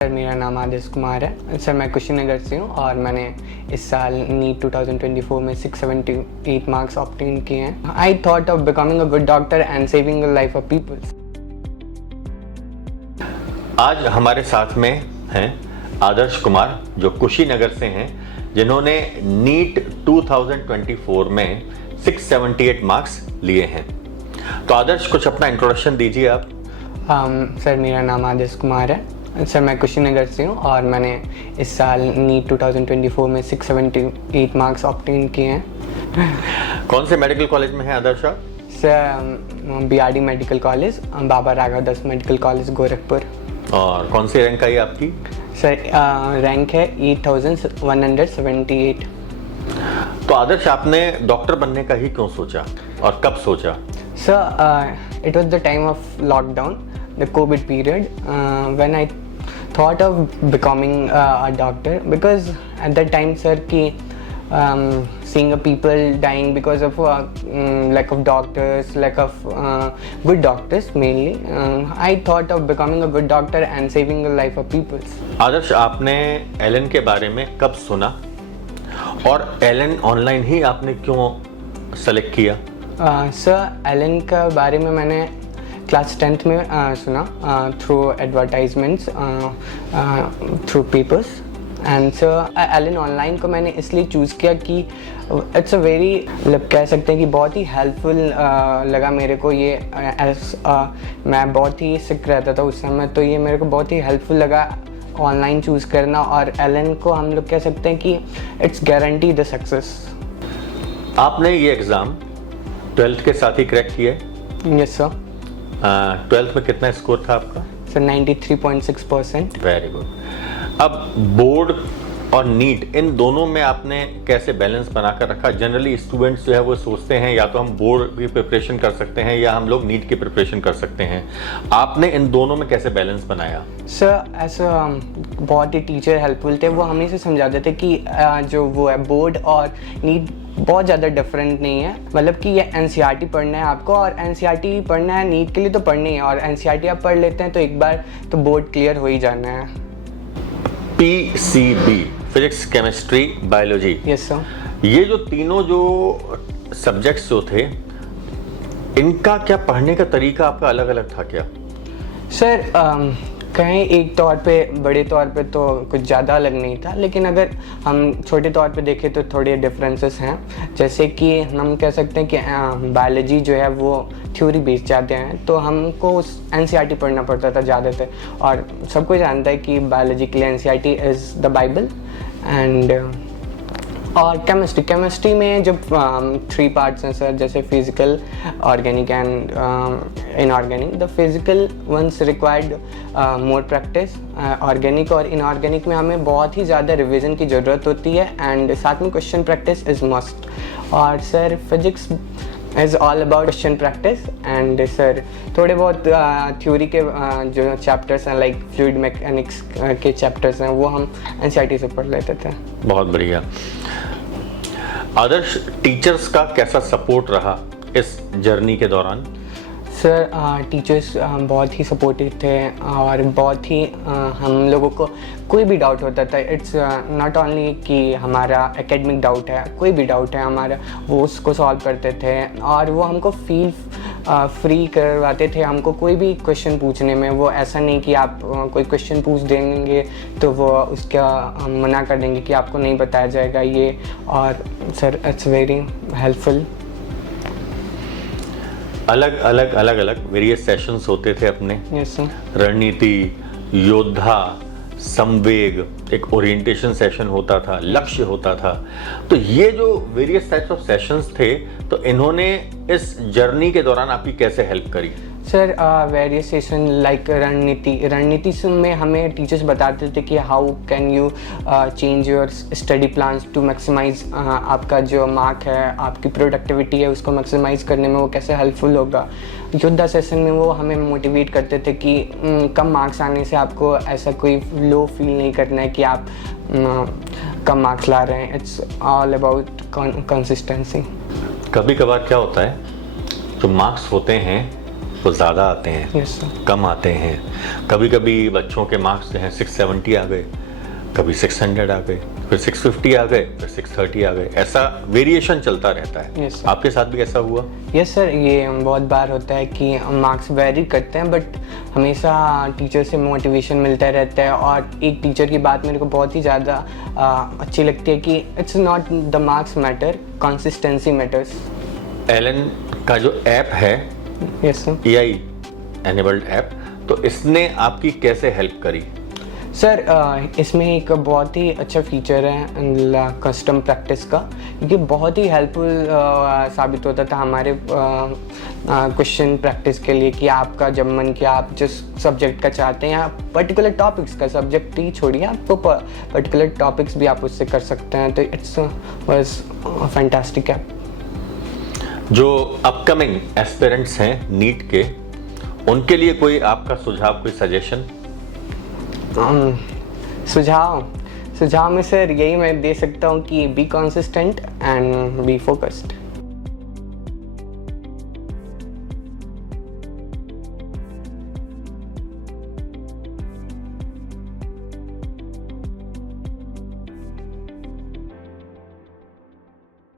Sir मेरा नाम आदर्श कुमार है। सर मैं कुशीनगर से हूँ और मैंने इस साल नीट 2024 में 678 मार्क्स ऑब्टेन किए हैं। I thought of becoming a good doctor and saving the life of people. आज हमारे साथ में हैं आदर्श कुमार जो कुशीनगर से हैं, जिन्होंने नीट 2024 में 678 मार्क्स लिए हैं। तो आदर्श कुछ अपना इंट्रोडक्शन दीजिए आप। सर मेरा नाम आदर्श कुमार है। सर मैं कुशीनगर से हूँ और मैंने इस साल नीट 2024 में 678 मार्क्स ऑब्टेन किए हैं। कौन से मेडिकल कॉलेज में हैं आदर्श आप? सर बीआरडी मेडिकल कॉलेज, बाबा राघव दास मेडिकल कॉलेज, गोरखपुर। और कौन सी रैंक आई आपकी? सर रैंक है 8178। तो आदर्श आपने डॉक्टर बनने का ही क्यों सोचा और कब सोचा? Sir, it was the time of lockdown, the COVID period, when I thought of becoming a doctor, because at that time, sir, seeing people dying because of lack of doctors, lack of good doctors mainly, I thought of becoming a good doctor and saving the life of people. आदर्श आपने Elon के बारे में कब सुना और Elon online ही आपने क्यों select किया? सर एलन का बारे में मैंने क्लास 10th में सुना through advertisements, through papers. And sir Allen online को मैंने इसलिए चूज़ किया कि इट्स अ वेरी, मतलब कह सकते हैं कि बहुत ही हेल्पफुल लगा मेरे को ये। मैं बहुत ही सिक रहता था उस समय, तो ये मेरे को बहुत ही हेल्पफुल लगा ऑनलाइन चूज़ करना। और एलन को हम लोग कह सकते हैं कि इट्स गारंटी द सक्सेस। आपने ये एग्ज़ाम 12th के साथ ही क्रैक किया है? Yes sir. 12th में कितना स्कोर था आपका? सर 93.6%। Very good. अब बोर्ड और नीट, इन दोनों में आपने कैसे बैलेंस बनाकर रखा? जनरली स्टूडेंट्स जो है वो सोचते हैं या तो हम बोर्ड की प्रिपरेशन कर सकते हैं या हम लोग नीट की प्रिपरेशन कर सकते हैं। आपने इन दोनों में कैसे बैलेंस बनाया? सर ऐसा बहुत ही टीचर हेल्पफुल थे। वो हमें से समझाते थे कि जो वो है बोर्ड और नीट बहुत ज़्यादा डिफरेंट नहीं है। मतलब कि ये एनसीईआरटी पढ़ना है आपको, और एनसीईआरटी पढ़ना है नीट के लिए तो पढ़नी है, और एनसीईआरटी आप पढ़ लेते हैं तो एक बार तो बोर्ड क्लियर हो ही जाना है। PCB, physics, chemistry, biology. Yes sir. ये जो तीनों जो सब्जेक्ट्स जो थे, इनका क्या पढ़ने का तरीका आपका अलग अलग था क्या? सर कहीं एक तौर पे, बड़े तौर पे तो कुछ ज़्यादा अलग नहीं था, लेकिन अगर हम छोटे तौर पे देखें तो थोड़े डिफरेंसेस हैं। जैसे कि हम कह सकते हैं कि बायोलॉजी जो है वो थ्योरी बेस्ड जाते हैं, तो हमको एनसीईआरटी पढ़ना पड़ता था ज़्यादातर। और सबको जानता है कि बायोलॉजी के लिए NCERT is the Bible. And और केमिस्ट्री में जब 3 पार्ट्स हैं सर, जैसे physical, organic and inorganic. The physical ones required more practice. Organic और इनऑर्गेनिक में हमें बहुत ही ज़्यादा रिवीजन की ज़रूरत होती है, एंड साथ में क्वेश्चन प्रैक्टिस इज़ मस्ट। और sir physics is all about question practice. And sir थोड़े बहुत थ्योरी के जो चैप्टर्स हैं, लाइक फ्लूइड मैकेनिक्स के चैप्टर्स हैं, वो हम एनसीईआरटी से पढ़ लेते थे। बहुत बढ़िया। आदर्श, टीचर्स का कैसा सपोर्ट रहा इस जर्नी के दौरान? सर टीचर्स बहुत ही सपोर्टिव थे, और बहुत ही हम लोगों को कोई भी डाउट होता था, इट्स नॉट ओनली कि हमारा एकेडमिक डाउट है, कोई भी डाउट है हमारा, वो उसको सॉल्व करते थे। और वो हमको फील फ्री करवाते थे हमको कोई भी क्वेश्चन पूछने में। वो ऐसा नहीं कि आप कोई क्वेश्चन पूछ देंगे तो वो उसका मना कर देंगे कि आपको नहीं बताया जाएगा ये। और सर इट्स वेरी हेल्पफुल। अलग वेरियस सेशंस होते थे अपने। Yes sir. रणनीति, योद्धा, संवेग, एक ओरिएंटेशन सेशन होता था, लक्ष्य होता था। तो ये जो वेरियस टाइप्स ऑफ सेशंस थे, तो इन्होंने इस जर्नी के दौरान आपकी कैसे हेल्प करी? सर वेरियस सेशन लाइक रणनीति में हमें टीचर्स बताते थे कि how can you change your study plans to maximise आपका जो मार्क है, आपकी प्रोडक्टिविटी है, उसको मैक्सिमाइज करने में वो कैसे हेल्पफुल होगा। योद्धा सेशन में वो हमें मोटिवेट करते थे कि कम मार्क्स आने से आपको ऐसा कोई लो फील नहीं करना है कि आप कम मार्क्स ला रहे हैं। It's all about consistency. कभी कभार क्या होता है, जो मार्क्स होते हैं वो ज़्यादा आते हैं, यस सर। कम आते हैं। कभी कभी बच्चों के मार्क्स जो हैं 670 आ गए, कभी 600 आ गए, फिर 650 आ गए, फिर 630 आ गए, ऐसा वेरिएशन चलता रहता है। Yes, sir. आपके साथ भी ऐसा हुआ? यस सर, ये बहुत बार होता है कि मार्क्स वेरी करते हैं, बट हमेशा टीचर से मोटिवेशन मिलता रहता है। और एक टीचर की बात मेरे को बहुत ही ज़्यादा अच्छी लगती है कि it's not the marks matter, consistency matters. Allen का जो ऐप है, yes sir. AI enabled app, तो इसने आपकी कैसे हेल्प करी? सर इसमें एक बहुत ही अच्छा फीचर है कस्टम प्रैक्टिस का, क्योंकि बहुत ही हेल्पफुल साबित होता था हमारे क्वेश्चन प्रैक्टिस के लिए कि आपका जब मन किया, आप जिस सब्जेक्ट का चाहते हैं, आप पर्टिकुलर टॉपिक्स का, सब्जेक्ट ही छोड़िए, आपको पर्टिकुलर टॉपिक्स भी आप उससे कर सकते हैं। तो इट्स वाज फैंटास्टिक ऐप। जो अपकमिंग एस्पिरेंट्स हैं नीट के, उनके लिए कोई आपका सुझाव, कोई सजेशन? सुझाव में सर यही मैं दे सकता हूँ कि be consistent and be focused.